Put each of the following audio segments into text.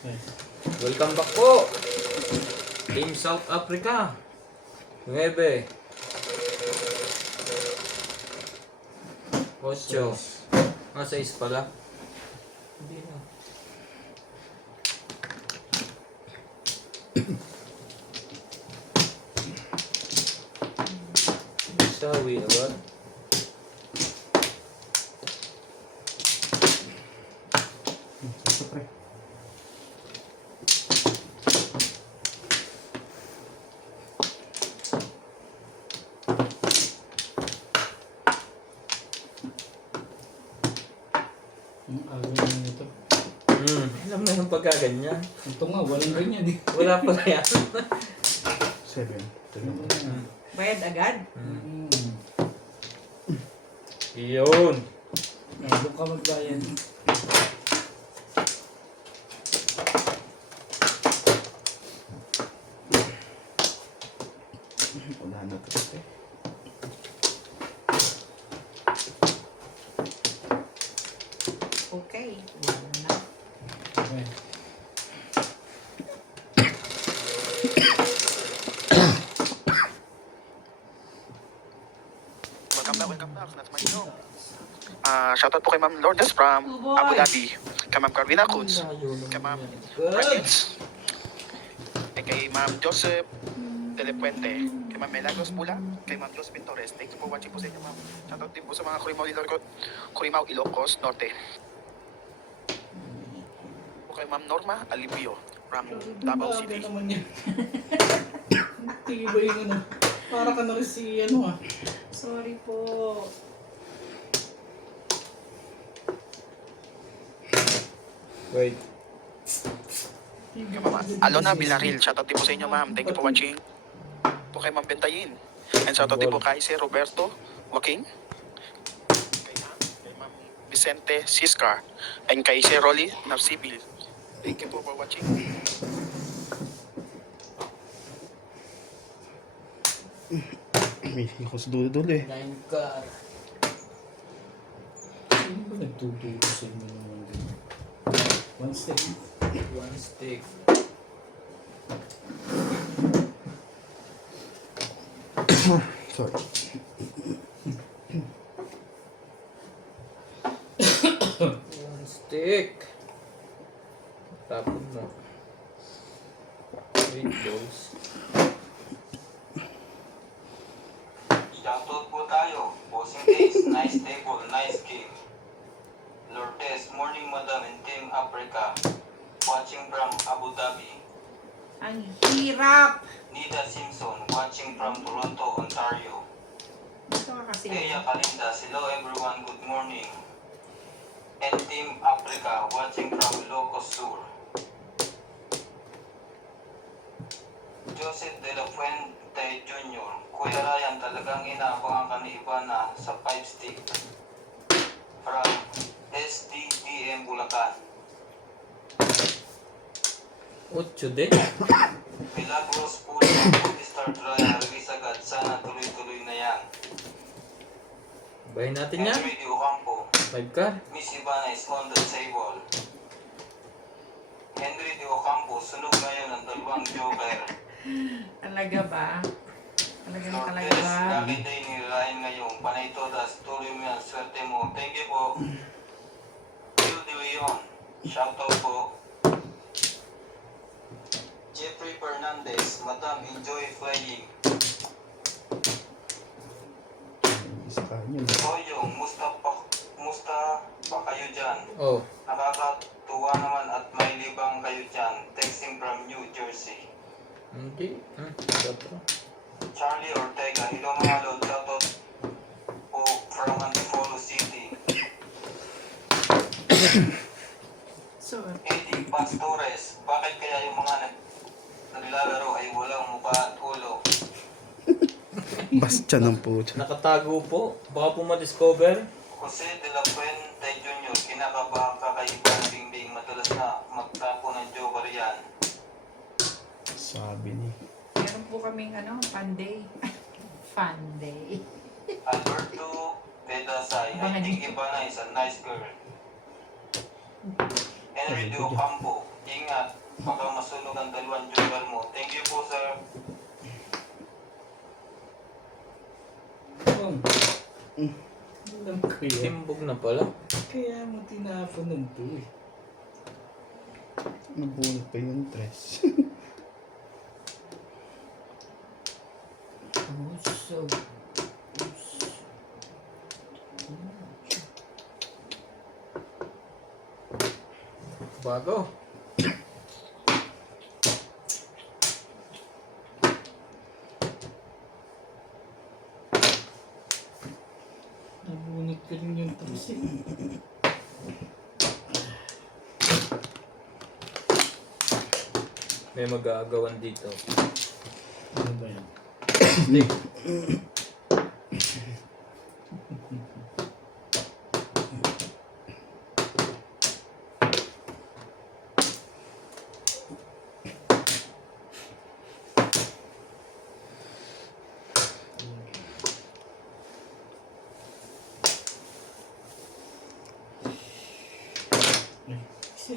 Welcome back po. Team South Africa. 9. 8. Ah, 6 pala. Hindi na. Sawi agad. Alam na yung pagkaganyan. Ito nga, walang ganyan eh. Wala pa na yan. 7. Bayad agad? Iyon. Doon ka magbayan. Wala na ito kasi. Okay. Wala na. Okay. Welcome back. That's my show. Shoutout po kay Ma'am Lourdes from Abu Dhabi. Kay Ma'am Carvina Kunz. Kay Ma'am Francis. Kay Ma'am Joseph Telepuente. Kay Ma'am Melagos Bula. Kay Ma'am Josephine Torres. Thanks for watching po sa inyo, ma'am. Shoutout din po sa mga Kurimao Ilocos Norte. Po kay Ma'am Norma Alibio from Davao City. Naman yan. Tibay yung ano. Para ka na rin si ano ah. Sorry po. Wait. Kay Ma'am Alona Villaril. Shoutout din po sa inyo, ma'am. Thank you for watching. Po kay Ma'am Bentayin. And shoutout din po kay Sir Roberto Joaquin. Kay Ma'am Vicente Siscar. And kay Sir Rolly Narcibil. Thank you po for watching. May hikos dudol eh. 9 ka. Sino ba nagtuturo sa inyo ng mga ganyan? One step. 1 stick. Sorry. One stick. Tapos na. 8 balls. Shoutout po tayo. Bossing Days, nice table, nice game. Lourdes, morning madam and Team Africa. Watching from Abu Dhabi. Ang hirap. Nida Simpson, watching from Toronto, Ontario. Ito ka kasi. Eya Kalinda, hello everyone, good morning. And Team Africa, watching from Ilocos Sur. Joseph De La Fuente Jr. Kuya Ryan, talagang inaabangan ka ni Ivana sa 5 stick. From SDDM Bulacan. 8 din. Milagros Pula, Star Ryan, release agad. Sana tuloy-tuloy na yan. Bayin natin yan. Henry Di Ocampo, 5 ka. Miss Ivana is on the table. Henry Di Ocampo, sunog ngayon ang dalawang joker. Talaga ba? Talaga na talaga Lourdes, ba? lucky day ni Ryan ngayon. Panay todas, tuloy mo yan, swerte mo. Thank you po. Phil De Leon, shoutout po. Jeffrey Fernandez, Madam, enjoy flying. Isa ka nyo. Toyong, musta pa kayo dyan? Oh. Nakakatuwa naman at may libang kayo dyan. Texting from New Jersey. Hindi. 4. Charlie Ortega, hello mga lord, shoutout po from Antipolo City. So, Eddie Pastores, bakit kaya yung mga naglalaro ay walang mukha at ulo? Basta ng puto. Nakatago po. Baka po ma-discover. Jose De La Fuente Jr., kinakabahan ka kay Ivan Bingbing, madalas na magtapo ng joker yan. Sabi ni. meron po kaming panday. Funday. Alberto Pedasay, I think Ivana is a nice girl. Henry De Ocampo, Ingat. Baka masunog ang dalawang joker mo. Thank you po, sir. Oh. Alam ko yan. Timbog na pala. Kaya mo tinapon ng to eh. Nabunot pa yung tres. Uso. Bago. Nabunit ko rin yung tres eh. May mag-aagawan dito. Ano ba yan? Stick.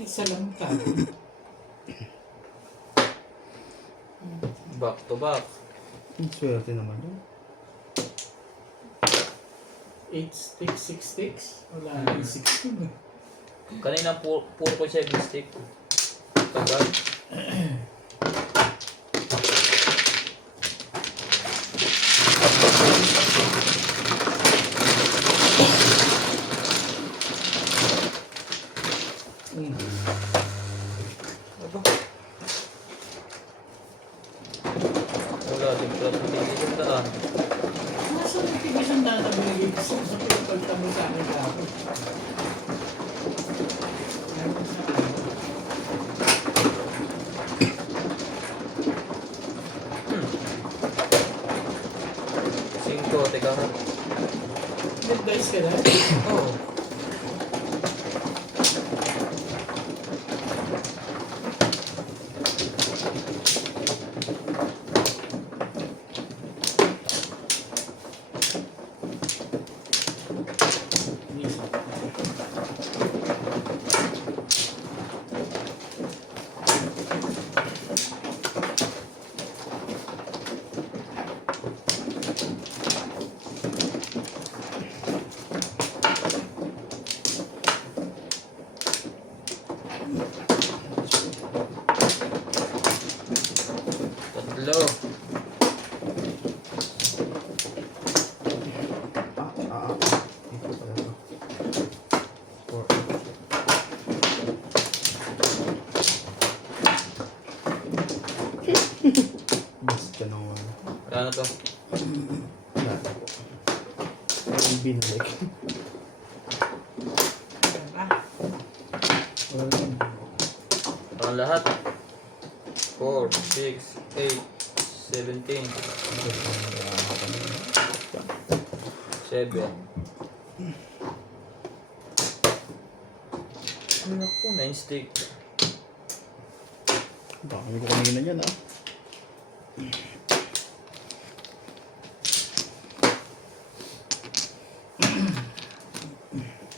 Isa lang ka. Back to back. Ang swerte naman yun. 8 sticks, 6 sticks. Wala na yung 16 eh. Kanina puro ko 7 stick. Tagal. Aba. Wala din pala sa tigil daan. Nasa nagtigis ang dana binigay ko sa pinapagtamo sa akin kahapon. Meron sa akin. 5, teka nga. Nag-dice ka na? Oo. Minsan. Tatlo. Ito pala to. 4. Basta nung Ano to? dati po. Ang binalik. Diba? Wala lang. Ang lahat. 4, 6, 8, 17, 7. Naku, 9 stick. Dami ko kanina yan ah.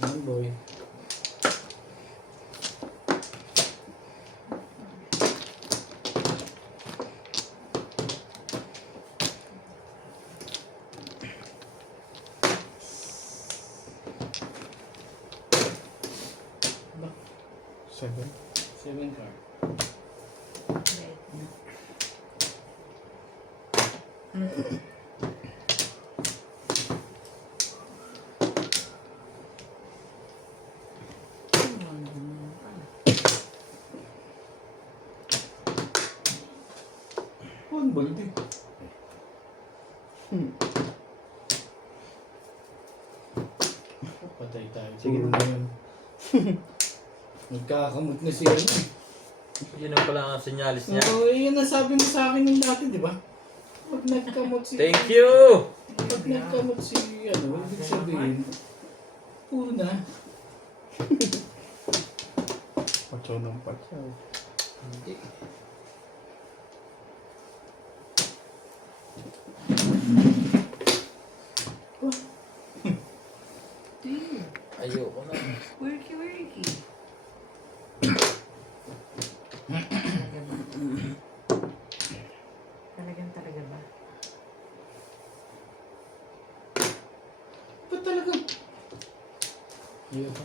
Ano boy? Ba? 7. 7 card. One balde. Patay tayo. Sige na yun. Nagkakamot na siya. Yun ang pala ang senyalis niya. Oo, yun ang sabi mo sa akin yung dati, di ba? Pag nagkamot si... Thank you! Pag nagkamot si... Ano, ibig sabihin... Puro na. Pachaw ng pachaw. Hindi. Ayoko na. Worky, worky. Talaga ba? Talaga ba? Ba't talaga? Ayoko.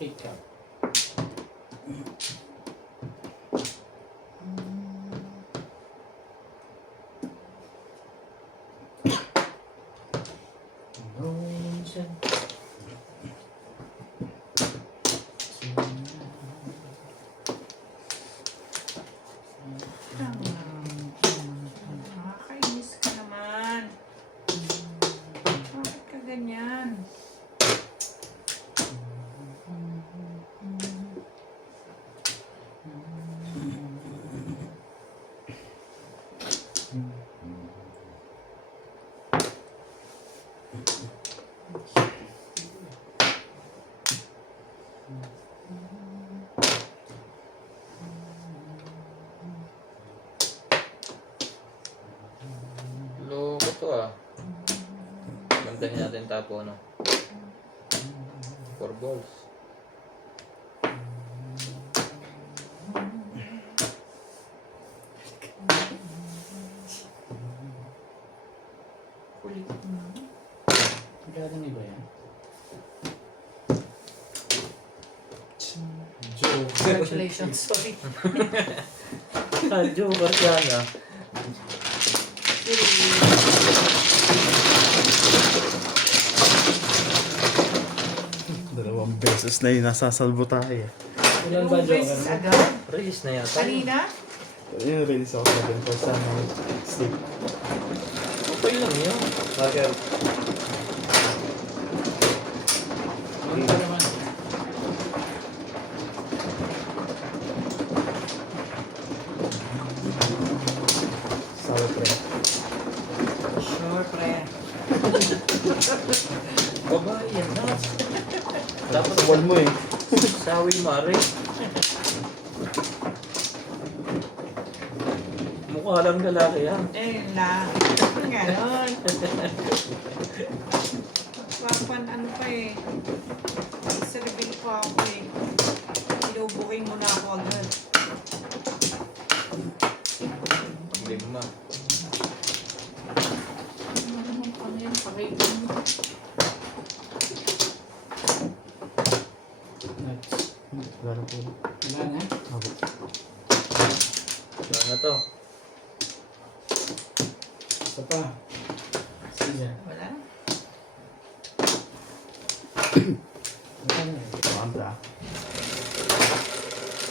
Ikaw. Minsan. Nakakainis ka naman. Bakit ka ganyan? Loko to ah. Gandahin natin tapo, no? 4 balls. Kulit mo. Magkano iba yan? Congratulations. Sorry. Joker yan ah. Dalawang beses na yun, nasasalbo tayo. Ilan ba, Ilang beses Joker? agad? Release na yata. Kanina? Yung release ako sa din sa sleep. Okay lang yun. Bakit? Ano ba naman? Sabi pre. Sure, pre. Babae yan na. Dapat Sa wall mo eh. sawi mare. Mukha lang lalaki yan. Eh, lang. Ganon. Papan, ano pa eh. Sa reveal pa ako eh. Inubuking mo na ako agad. Lima. Ano yan? Pakailan mo. Next. Laro po. Wala na? Ako. Wala na to. Isa pa. Sige. Wala? Wala na. Paganda.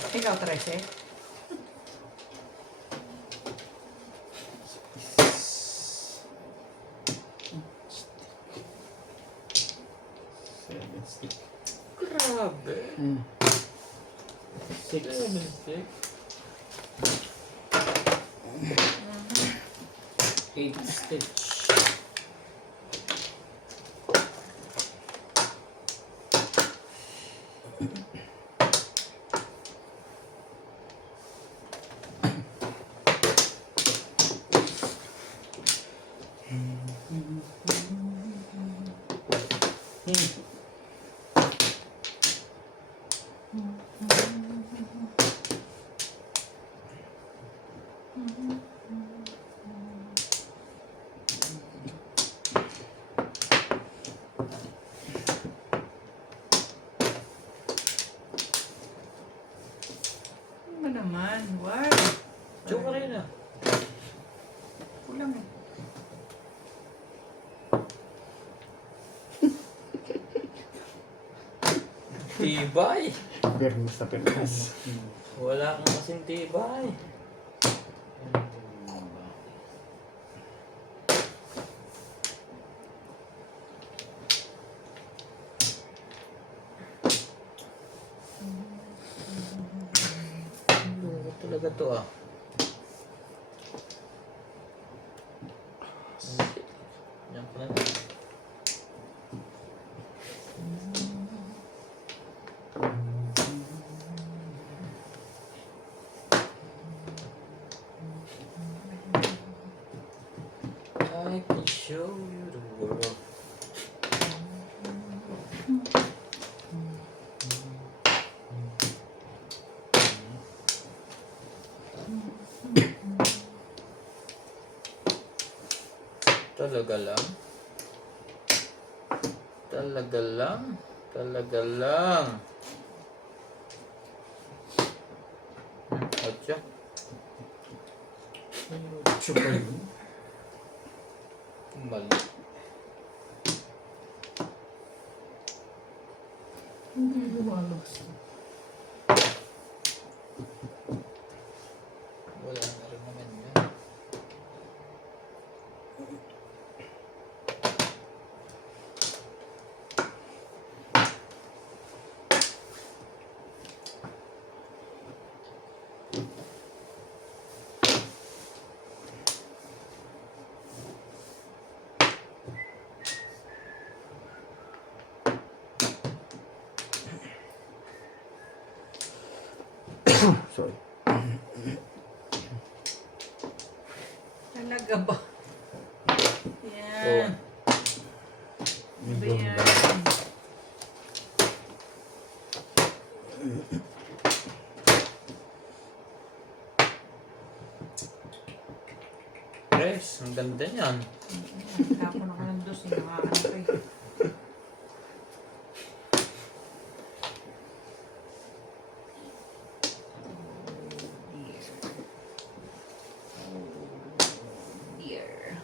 Ikaw, 13? Seven stick. Grabe. Six. 7 stick. 8 stitch. Ano ba naman? Why? Joker rin ah. Kulang eh. Tibay. Permis na permis. Wala kang kasing tibay. Lungkot talaga to ah. Yan pa na. I can show you the world. Talaga lang. Talaga lang. Talaga lang. Ocho. Siya pa yun. Mali. Hindi lumalabas. Wala na rin naman yun. Sorry. Talaga ba? Oh. Yan. May Ba ganda. yan? Tres. Ang ganda niyan. Tapon ako ng dos. Nakakano ko eh. Dear.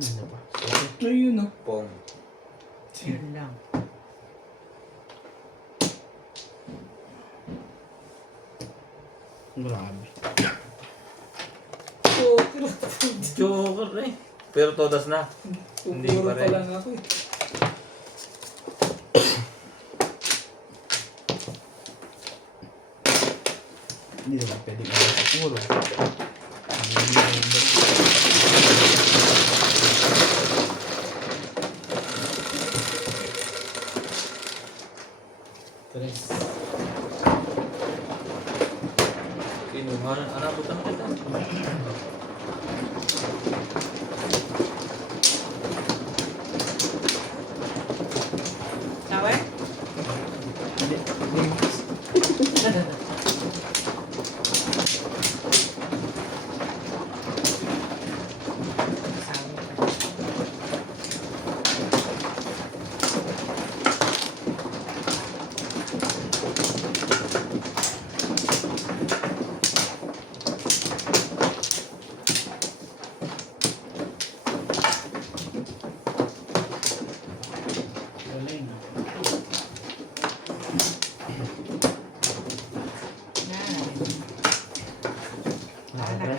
Ano ba? Ayun, oh. Pong. Yun lang. Grabe. Joker eh. Pero todas na. Hindi Pupuro pa pa rin. lang ako eh. Hindi naman pwede ka siguro. Tres. Kinuha na. Anabutan kita. Sawe? Galing. Yan. Nakatry.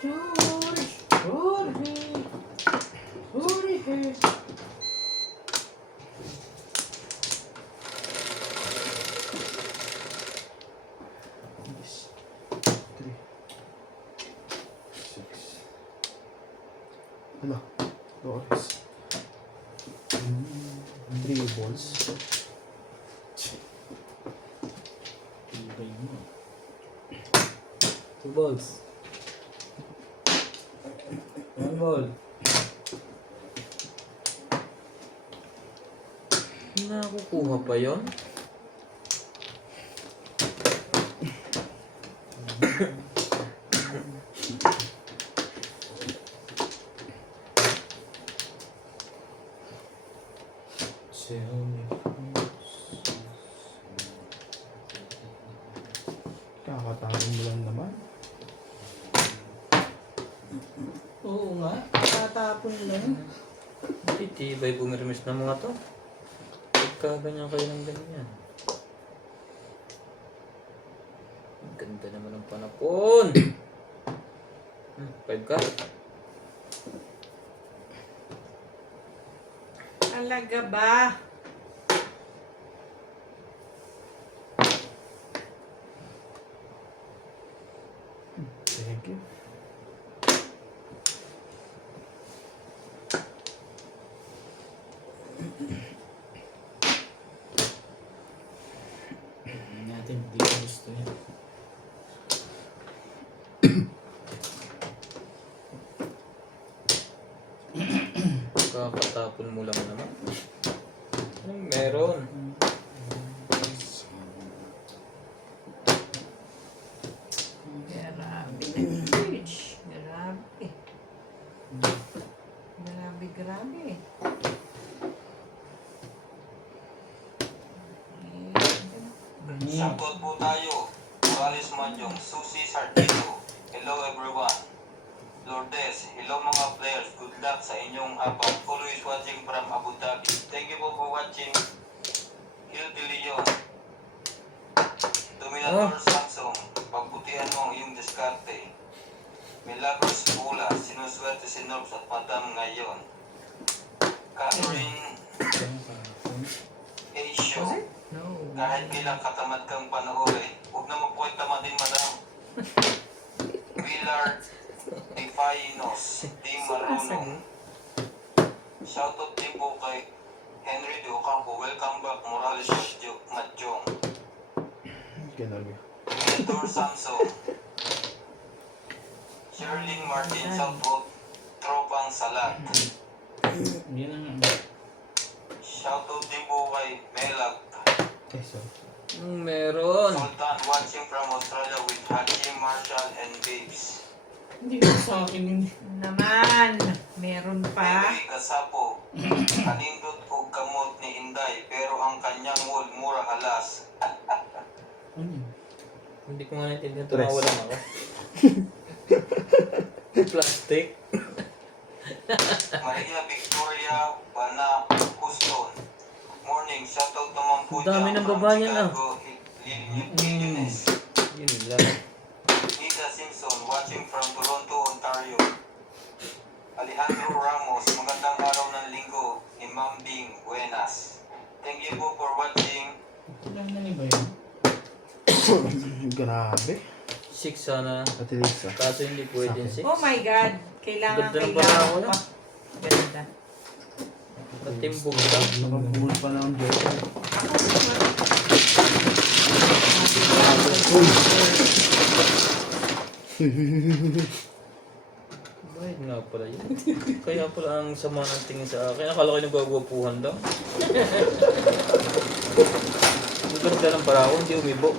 George! Jorge! Jorge! Yes. 3. 6. Ano? Doris. 3 balls. Tibay mo. 2 balls. 1 ball. Nakukuha pa yon. Xiaomi. Kakatahin mo lang naman. Oo nga. Tatapon lang. Titibay bumirmis na mga to. Pagka ganyan kayo ng ganyan. Ang ganda naman ng panapon. 5 ka. Talaga ba? Thank you. Natin hindi ko gusto yan. Kakatapon mo lang naman. Anong meron? Grabe na huge. Grabe. Grabe, grabe. Shoutout po tayo. Morales Manjong, Susie Sardino. Hello everyone. Lourdes, hello mga players. Good luck sa inyong apat. Always watching from Abu Dhabi. Thank you po for watching. Hill de Leon. Dominator Samsung. Pagbutihan mo ang iyong diskarte. Milagros Bula. Sinuswerte si Norbs at Madam ngayon. Catherine A. Show. No. Kahit ilang katamad kang panoorin, huwag na mo po tamadin, madam. Willard Definos, Di Marunong. Shoutout din po kay Henry De Ocampo. Welcome back, Morales Madjong. Kinarga. Mentor Samsung. Sherlyn Martin, shoutout Tropang Salat. Yan ang Shoutout din po kay Melag. So, Anong meron? Sultan watching from Australia with Haji, Marshall, and Babes. hindi ko sa akin yun. Naman. Meron pa. Henry Kasapo, kanindot o kamot ni Inday, pero ang kanyang wall mura halas. Ano yun? Hindi ko nga naintindihan. Tres. Tumawa lang ako. Plastic. Maria Victoria Bana Houston. Morning, shoutout naman po Ang dami ng baba niyan, Illinois. Yun lang. Nita Simpson, watching from Toronto, Ontario. Alejandro Ramos, magandang araw ng linggo ni Ma'am Bing, buenas. Thank you po for watching. Ilang na ba yun? grabe. 6 sana. At least, Kaso hindi pwede Sa 6. Oh my God. Kailangan, Ganda ng kailangan baraho na. pa. Ganda. Patimbog lang. Nakapumul pa lang dyan. Bayad nga pala yun. Kaya pala ang sama ng tingin sa akin. Akala ko nagwagwapuhan daw. Ang ganda ng paraho, hindi umibo.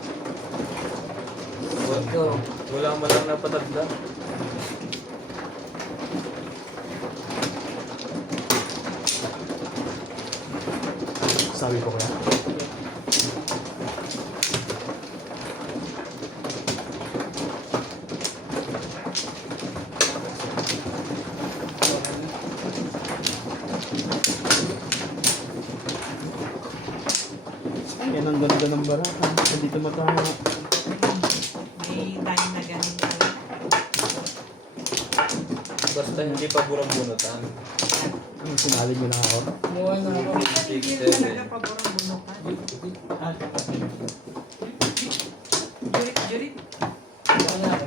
Wala mo lang napatagda. Sabi ko kaya. Yan ang ganda ng barata. Hindi tumatama. May time na ganun talaga. Basta hindi pa burang-bunutan. Sinali mo lang ako. Kumuha na ako. Hindi talaga paborong bunukan. Ah, Jurit, jurit. wala ako.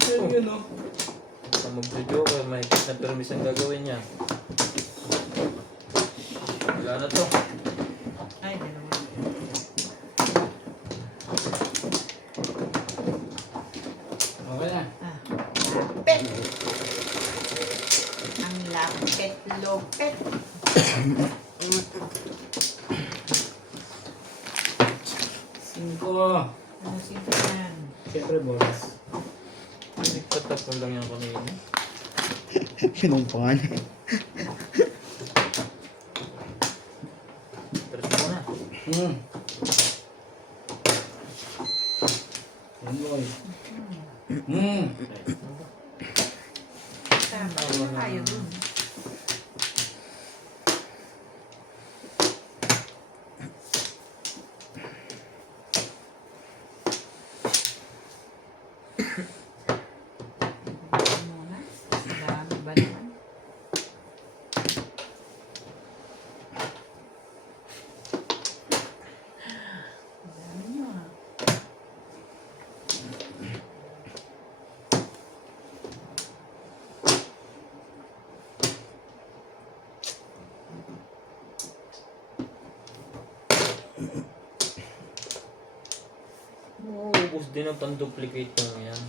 Pero yun o. Sa magjo-joker, may higit na permis ang gagawin niya. Wala na to. Ay, dalawa. Okay na. Ah, lapet. Ang lapet-lopet. Cinco. Ano sito yan? Siyempre, boss. Nagpatapon lang yan kanina. Pinumpangan. Pero mo na. Yan, boy. Hmm. Tama na tayo dun. Muna. Dami ba naman? Dami nyo ah. Ubus din ang pan-duplicate mo yan.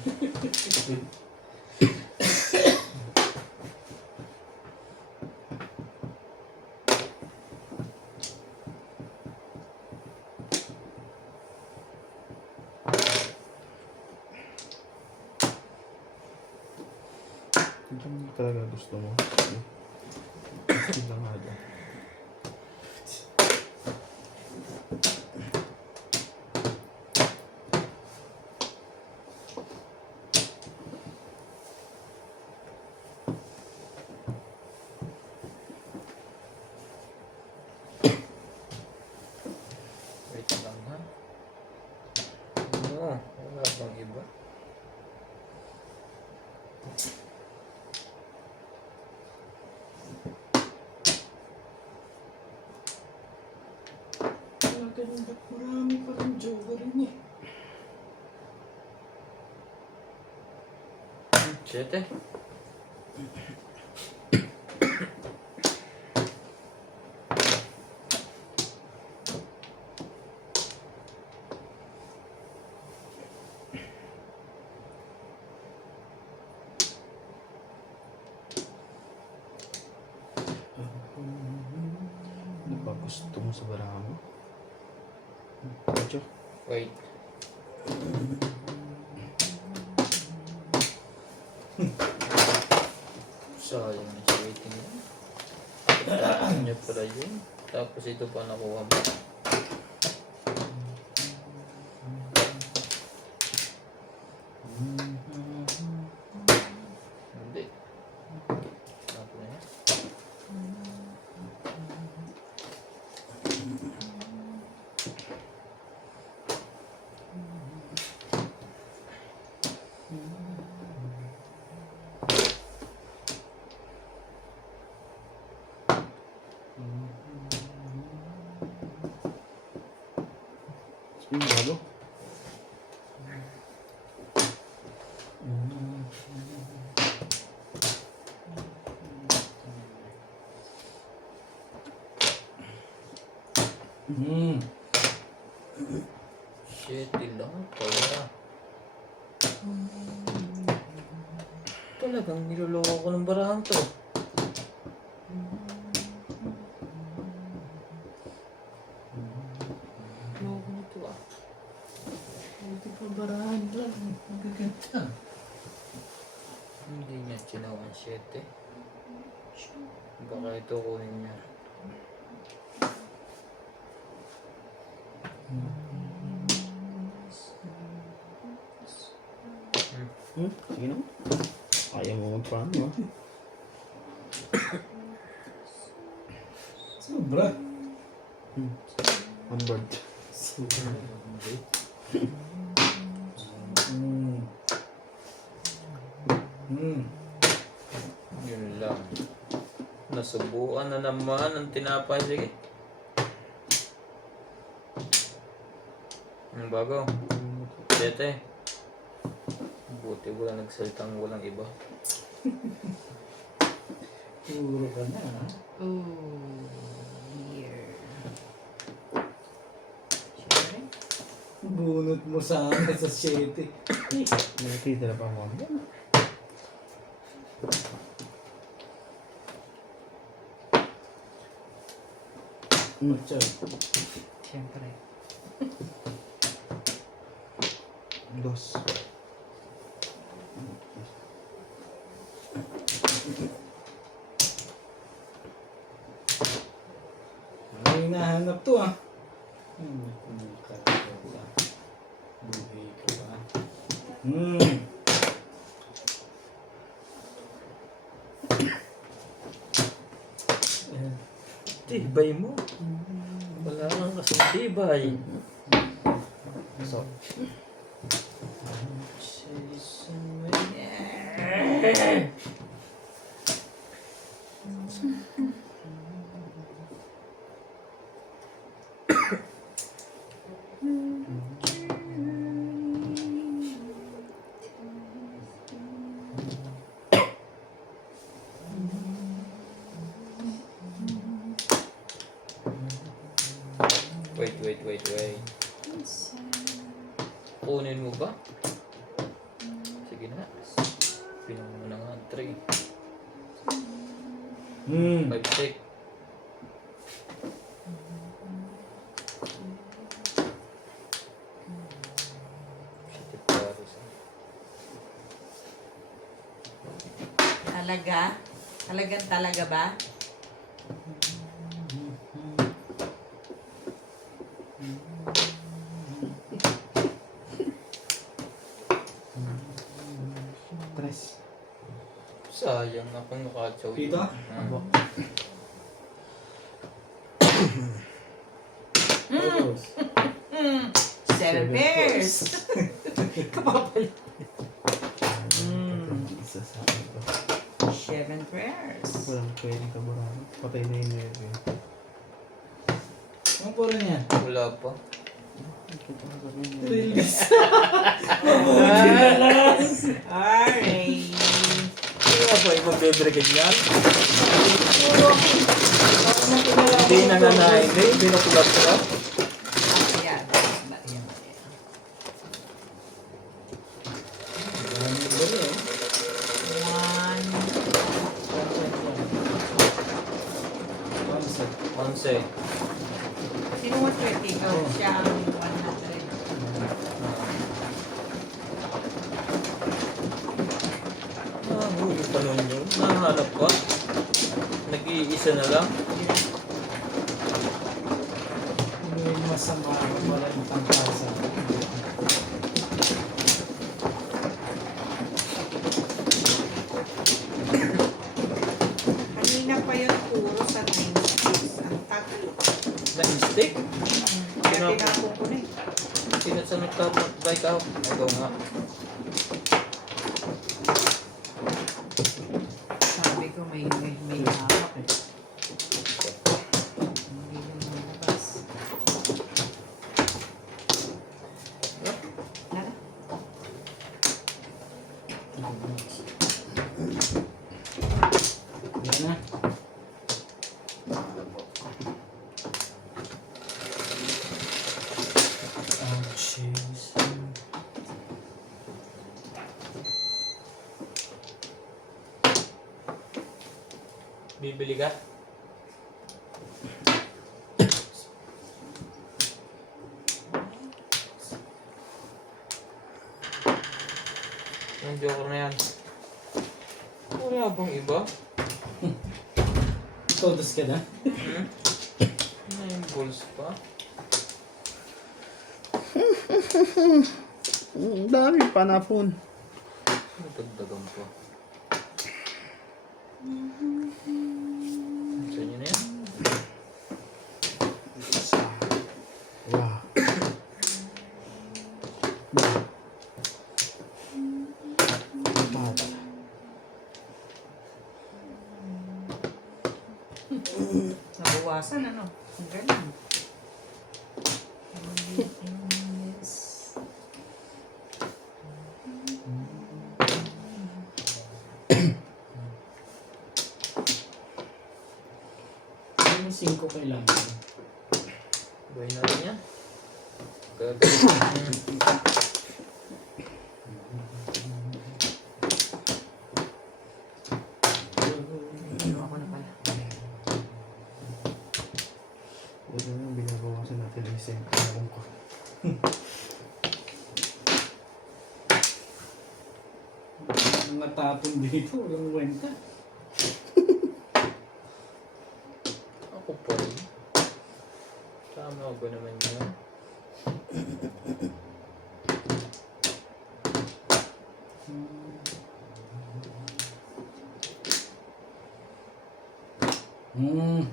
Ito mo talaga gusto mo. Gusto lang nga dyan. Wait lang ha. Ano? Wala bang iba? Ganun ba't marami pa rin joker rin eh. 7. Ano ba gusto mo sa barahan mo? Medyo. Wait. Sayang na siya waiting yun. Tapos niya pala yun. Tapos ito pa nakuha mo. Hindi. Ako na yan. Yung bago. Shit, lang pala. Talagang niloloko ko ng barahan to. Loko nito ah. Hindi pa barahan lang. Magaganda. Hindi niya ginawan 7. Baka ito kunin niya. Sige na. Ayaw mo mag-front mo. Sobra. One bird. Sobra. Hindi. Yun lang. Nasubuan na naman ang tinapay. Sige. Ang bago. 7. Buti wala nagsalitang walang iba. Puro ka na ha. Oh, here. Siyempre. Bunot mo sana sa 7. Nakita na pa ako. Macho. Siyempre. Dos. Ano yung nahanap to ah? Kumukata. Buhay ka ba? Tibay mo. Wala kang kasing tibay. So, Wait. Kunin mo ba? Sige na. Pinan mo na nga 3. 5, 6. Ala Talaga? Talagang talaga ba? Tres. Sayang ako nakachaw. Dito? Ah. Photos. 7 pairs. Kapapal. Isa sa akin to. 7 pairs. Walang pwede ka barano. Patay na yung nerve. Ang puro niya. Wala pa. Release. Alright. Kaya ba yung magbebre ganyan? Hindi nananahin. Hindi nakulat sila. Ayan. One. Concept. Onse. Sino 120? Ikaw siya ang 100. Huli pa nun yun. Nahanap pa. Nag-iisa na lang. Ano yung masama? Wala yung pangkasa. Kanina pa yun puro sa 96. Ang tagal. Na-stick. Kaya tinapon ko na eh. Sinat sa nagtabay ka. Ikaw nga. Sabi ko may hawak eh. Hindi ko lumabas. Nara? Yan na. Oh, jeez. Bibili ka? Yung joker na yan. Wala bang iba? Todos ka na? Hmm? Ano yung balls pa? Ang dami panapon. Dagdagan pa. Sa inyo na yan? Wow. Bata. Nabawasan ano? Ang galing. Yes. Yung 5 kailangan. Buhay na rin yan. Gagawin. Ako na pala. Ito na, binabawasan natin yung sentro ko. Mga tapon dito, walang kwenta. Ako pa rin. Tama ba naman yan? Hmm.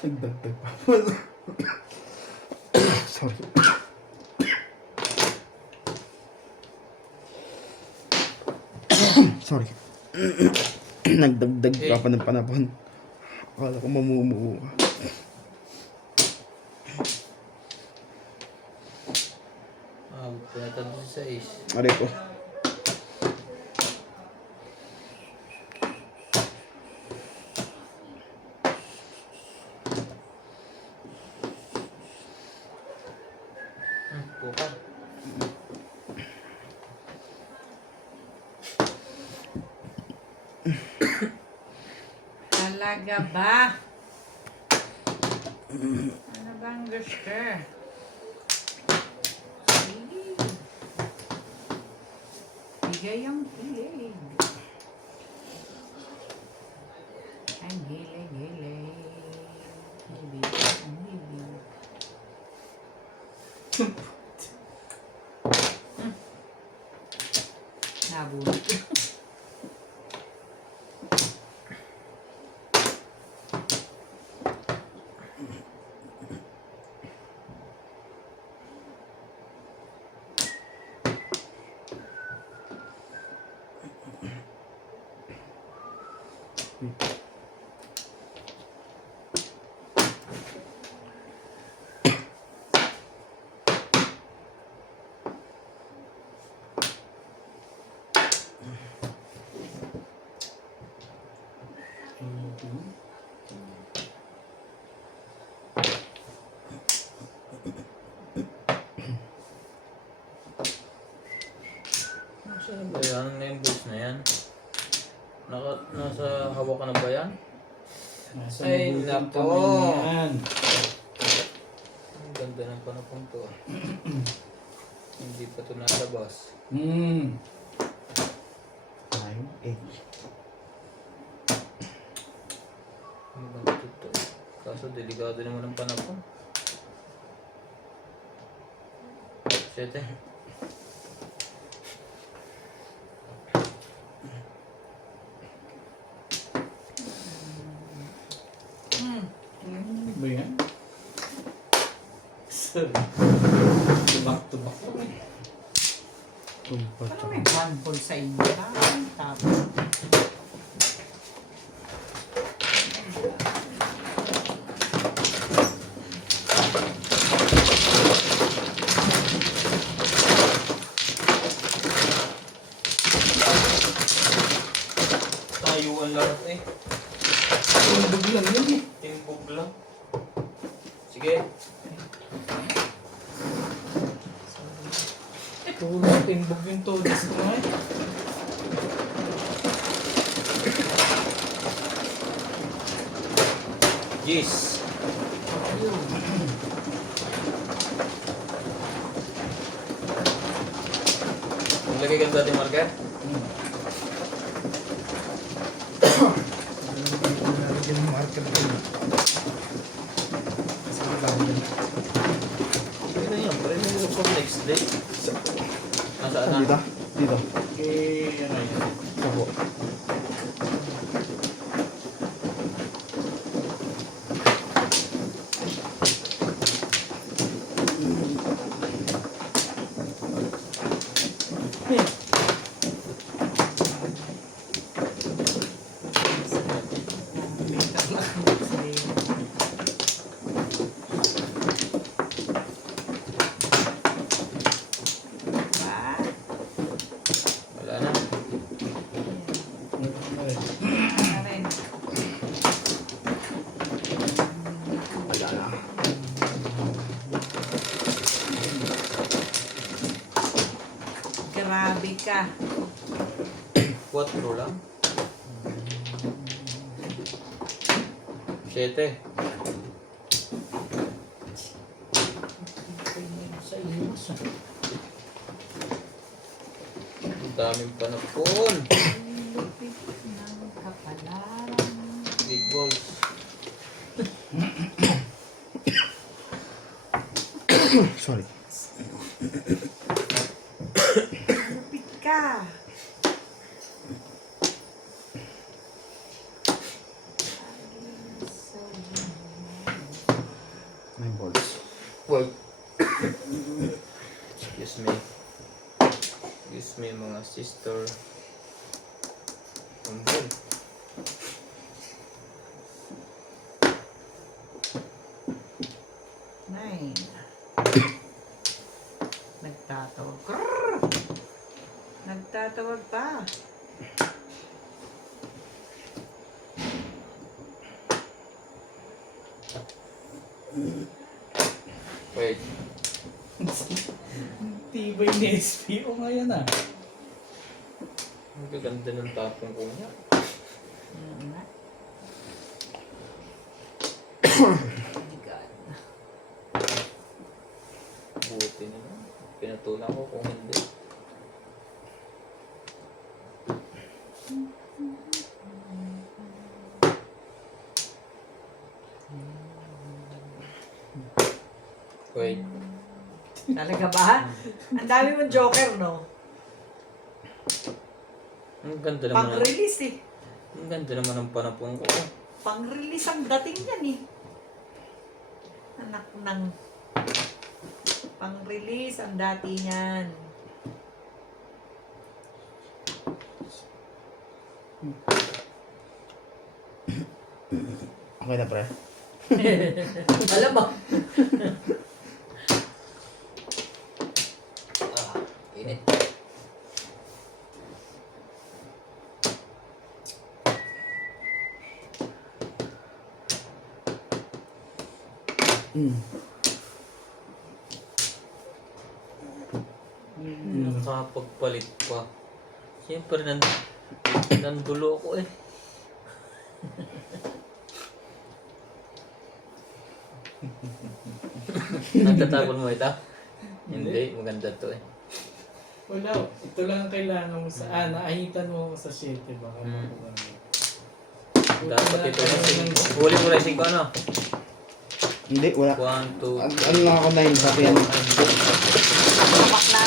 Nagdagdag pa. Sorry. Sorry. Nagdagdag ka pa ng panahon. Akala ko mamumuo ka. Pinatalo sa is. Aray ko. Bukan. Talaga ba? Ano bang gusto? Sige. Bigay ang hilig. Ang hilig-hilig. Hilig ang hilig. Nabunod. Saan ba yan? Ang invoice na yan? Nasa hawak ka na ba yan? Nasa Ay, mabuting nako. kamay niyan. Ang ganda ng panapong to. Hindi pa ito nalabas. Ayun, egg. Ang ganda ito. Kaso delikado naman ang panapong. Siyete. Ano ba yan? Sorry. Tubak-tubak ko eh. Tumpa Ano tsaka. may handball sa inyo? Ay, tapos. Tayuan lang eh. Tumbog lang yun eh. Timbog lang. Sige. Puro timbog yung todes mo eh. Yes. Maglagay ka dati marker? Nalagyan ng marker ko. Kasi nalagyan. Hindi na yan. Pwede na yung from next day. Nasaan na? Dito? Dito. Eh, ano yun? Sabo. Wala na. Wala na. Grabe ka. 4 lang. 7. Sa iwas ah. Ang daming panapon. Lupit ng kapalaran. Big balls. Sorry. Lupit ka. 9 balls. Wait. Excuse me. Excuse me mga sister. Kumpul. Nine. Nagtatawag. Grrr! Nagtatawag pa. Wait. Tibay ni SPO ngayon ah. Ang gaganda ng tapong ko niya. Buti na lang. Pinatulang ko kung hindi. Wait. Talaga ba? Ang dami mong joker, no? Ang ganda naman. Pang-release eh. Ang ganda naman ng panapon ko. Pang-release ang dating yan eh. Anak ng... Pang-release ang dati niyan. Okay na, pre. Alam mo? Init. Nakapagpalit pa. Siyempre, nandulo ako eh. Natatapon mo ito? Hindi, maganda to eh. Wala, ito lang ang kailangan mo sa... naahitan mo sa 7 baka Mm. makuha mo. Dapat ito yung 5. Huli mo rin 5 ano? Hindi, wala. 1, 2, Ano lang ako 9, pati yan. Tapak na.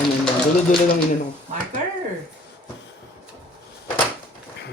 Ano, dulo-dulo lang inano ko. Mark